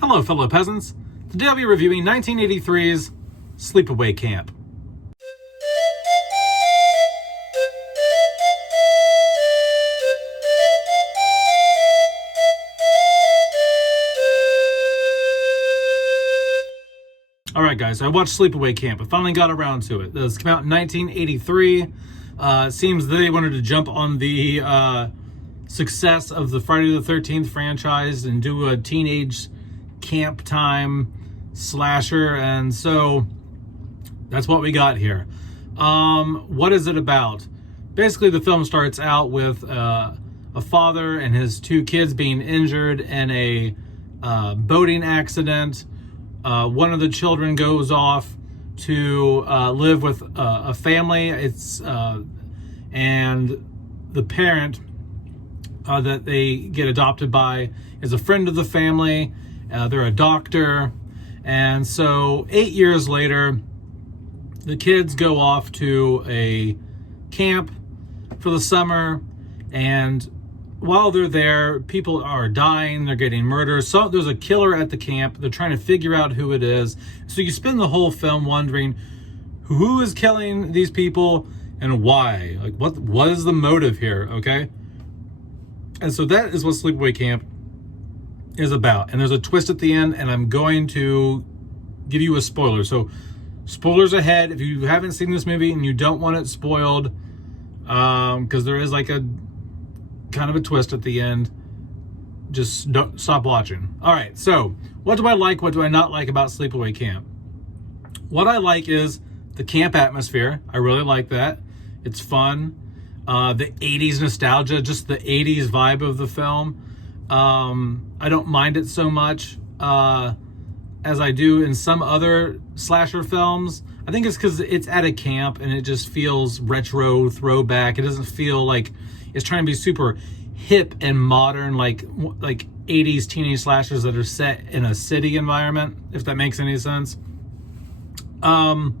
Hello, fellow peasants. Today I'll be reviewing 1983's Sleepaway Camp. Alright guys, I watched Sleepaway Camp. I finally got around to it. This came out in 1983. It seems they wanted to jump on the success of the Friday the 13th franchise and do a teenage camp time slasher, and so that's what we got here. What is it about? Basically, the film starts out with a father and his two kids being injured in a boating accident. One of the children goes off to live with a family. And the parent that they get adopted by is a friend of the family. They're a doctor. And so 8 years later, the kids go off to a camp for the summer. And while they're there, people are dying, they're getting murdered. So there's a killer at the camp. They're trying to figure out who it is. So you spend the whole film wondering who is killing these people and why. Like, what is the motive here, okay? And so that is what Sleepaway Camp is about. And there's a twist at the end, and I'm going to give you a spoiler. So spoilers ahead if you haven't seen this movie and you don't want it spoiled, because there is like a kind of a twist at the end. Just don't stop watching. All right, so what do I like, what do I not like about Sleepaway Camp? What I like is the camp atmosphere. I really like that. It's fun. The 80s nostalgia, just the 80s vibe of the film. I don't mind it so much as I do in some other slasher films. I think it's because it's at a camp and it just feels retro, throwback. It doesn't feel like it's trying to be super hip and modern like 80s teenage slashers that are set in a city environment, if that makes any sense. The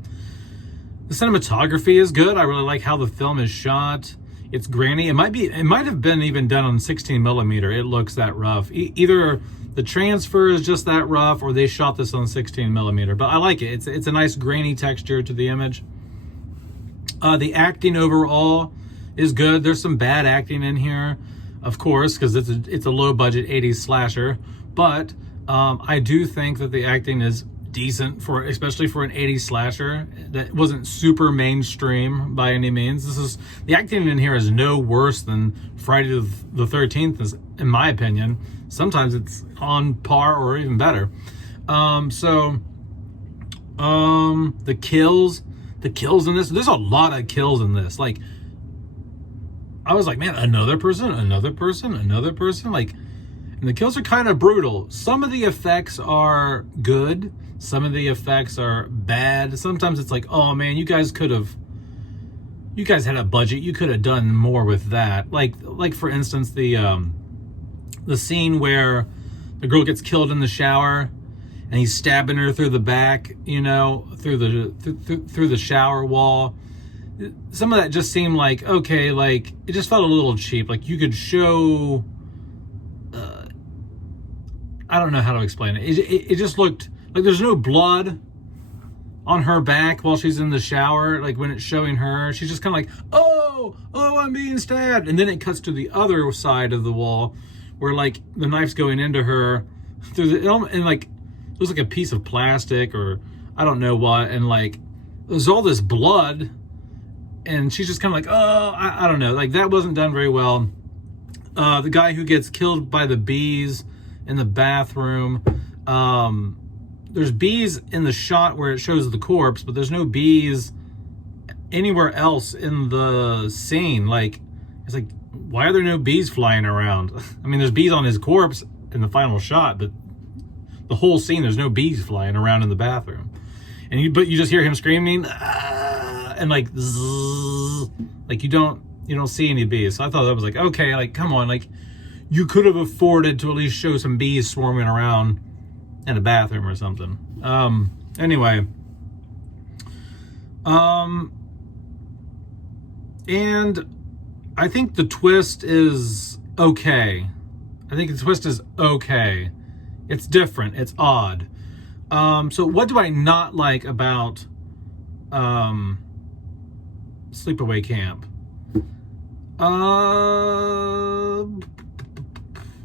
cinematography is good. I really like how the film is shot. It's grainy. It might have been even done on 16 millimeter. It looks that rough. Either the transfer is just that rough or they shot this on 16 millimeter. But I like it. It's a nice grainy texture to the image. The acting overall is good. There's some bad acting in here, of course, because it's a low budget 80s slasher. But I do think that the acting is decent especially for an 80s slasher that wasn't super mainstream by any means. The acting in here is no worse than Friday the 13th, in my opinion. Sometimes it's on par or even better. The kills in this, there's a lot of kills in this. Like, I was like, man, another person. Like, and the kills are kind of brutal. Some of the effects are good. Some of the effects are bad. Sometimes it's like, oh man, you guys had a budget. You could have done more with that. Like for instance, the scene where the girl gets killed in the shower and he's stabbing her through the back, through the shower wall. Some of that just seemed like, okay, like it just felt a little cheap. Like you could show, I don't know how to explain it. It just looked like there's no blood on her back while she's in the shower. Like when it's showing her, she's just kind of like, oh, I'm being stabbed. And then it cuts to the other side of the wall where like the knife's going into her and like it looks like a piece of plastic or I don't know what. And like there's all this blood and she's just kind of like, oh, I don't know. Like that wasn't done very well. The guy who gets killed by the bees in the bathroom, there's bees in the shot where it shows the corpse, but there's no bees anywhere else in the scene. Like, it's like, why are there no bees flying around? I mean, there's bees on his corpse in the final shot, but the whole scene, there's no bees flying around in the bathroom. But you just hear him screaming, and like, zzz, like you don't see any bees. So I thought that was like, okay, like, come on, like, you could have afforded to at least show some bees swarming around in a bathroom or something. Anyway. And I think the twist is okay. It's different. It's odd. So what do I not like about Sleepaway Camp?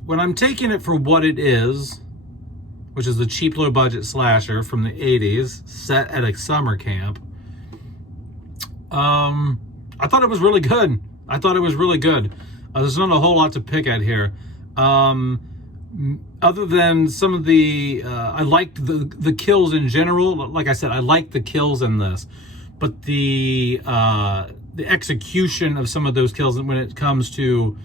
When I'm taking it for what it is, which is a cheap, low-budget slasher from the 80s, set at a summer camp, I thought it was really good. There's not a whole lot to pick at here. Other than some of the, I liked the kills in general. Like I said, I liked the kills in this, but the execution of some of those kills when it comes to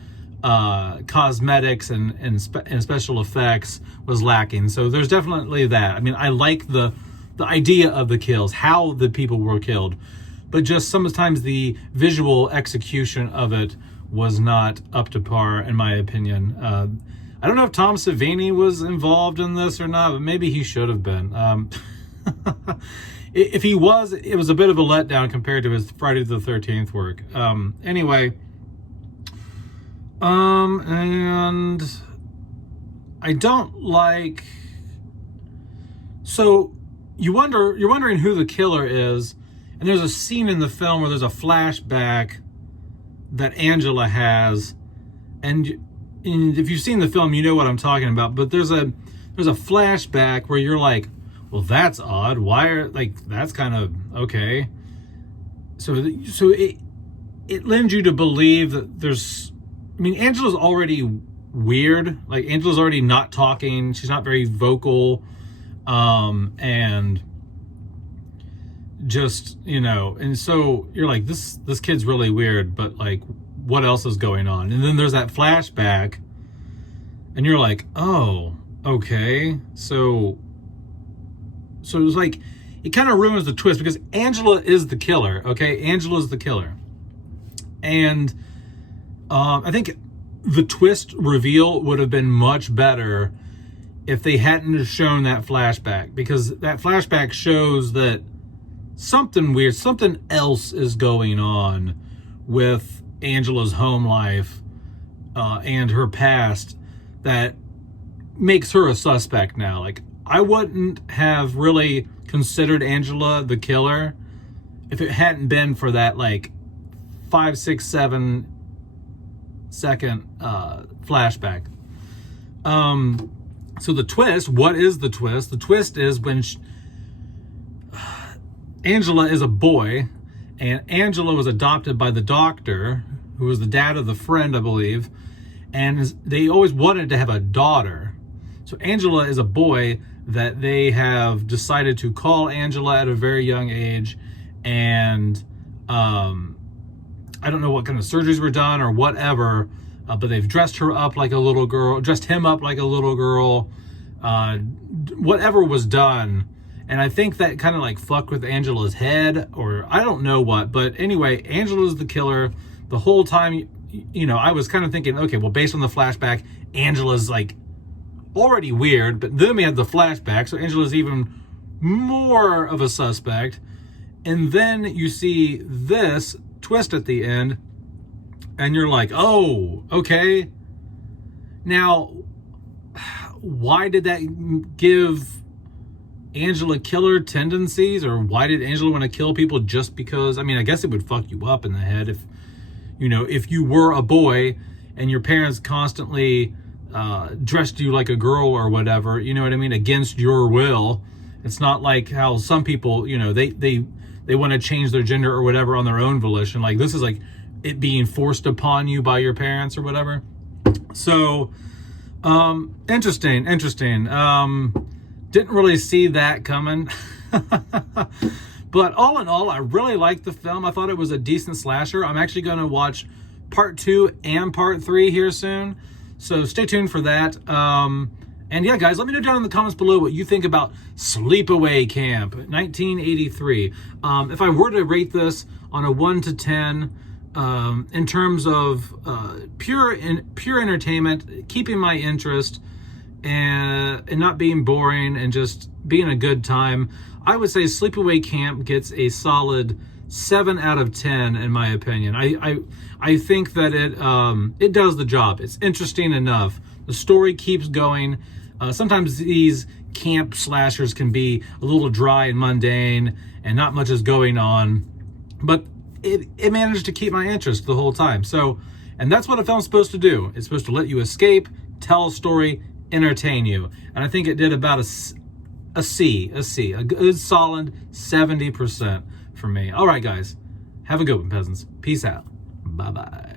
cosmetics and special effects was lacking. So there's definitely that. I mean, I like the idea of the kills, how the people were killed, but just sometimes the visual execution of it was not up to par, in my opinion. I don't know if Tom Savini was involved in this or not, but maybe he should have been. If he was, it was a bit of a letdown compared to his Friday the 13th work. Anyway, and I don't like. So you're wondering who the killer is, and there's a scene in the film where there's a flashback that Angela has, and if you've seen the film, you know what I'm talking about. But there's a flashback where you're like, well, that's odd. Why are, like, that's kind of okay. So it lends you to believe that there's, I mean, Angela's already weird. Like, Angela's already not talking. She's not very vocal. And just, you know, and so you're like, this kid's really weird, but like, what else is going on? And then there's that flashback, and you're like, oh, okay. So it was like, it kind of ruins the twist, because Angela is the killer, okay? Angela's the killer. And I think the twist reveal would have been much better if they hadn't shown that flashback, because that flashback shows that something weird, something else is going on with Angela's home life and her past that makes her a suspect now. Like, I wouldn't have really considered Angela the killer if it hadn't been for that, like, 5, 6, 7 second flashback. So the twist, what is the twist? The twist is when Angela is a boy, and Angela was adopted by the doctor, who was the dad of the friend, I believe, and they always wanted to have a daughter. So Angela is a boy that they have decided to call Angela at a very young age, and I don't know what kind of surgeries were done or whatever, but they've dressed her up like a little girl, dressed him up like a little girl, whatever was done. And I think that kind of like fucked with Angela's head, or I don't know what, but anyway, Angela's the killer. The whole time, you know, I was kind of thinking, okay, well, based on the flashback, Angela's like already weird, but then we had the flashback, so Angela's even more of a suspect. And then you see this twist at the end, and you're like, oh, okay. Now, why did that give Angela killer tendencies, or why did Angela want to kill people just because? I mean, I guess it would fuck you up in the head if, you know, if you were a boy and your parents constantly dressed you like a girl or whatever, you know what I mean, against your will. It's not like how some people, you know, they want to change their gender or whatever on their own volition. Like, this is like it being forced upon you by your parents or whatever. So interesting. Didn't really see that coming. But all in all, I really liked the film. I thought it was a decent slasher. I'm actually going to watch part 2 and part 3 here soon, so stay tuned for that. And yeah, guys, let me know down in the comments below what you think about Sleepaway Camp 1983. If I were to rate this on a 1 to 10, in terms of pure entertainment, keeping my interest, and not being boring, and just being a good time, I would say Sleepaway Camp gets a solid 7 out of 10 in my opinion. I think that it does the job. It's interesting enough. The story keeps going. Sometimes these camp slashers can be a little dry and mundane and not much is going on, but it managed to keep my interest the whole time. So, and that's what a film's supposed to do. It's supposed to let you escape, tell a story, entertain you. And I think it did about a good solid 70% for me. All right, guys, have a good one, peasants. Peace out. Bye-bye.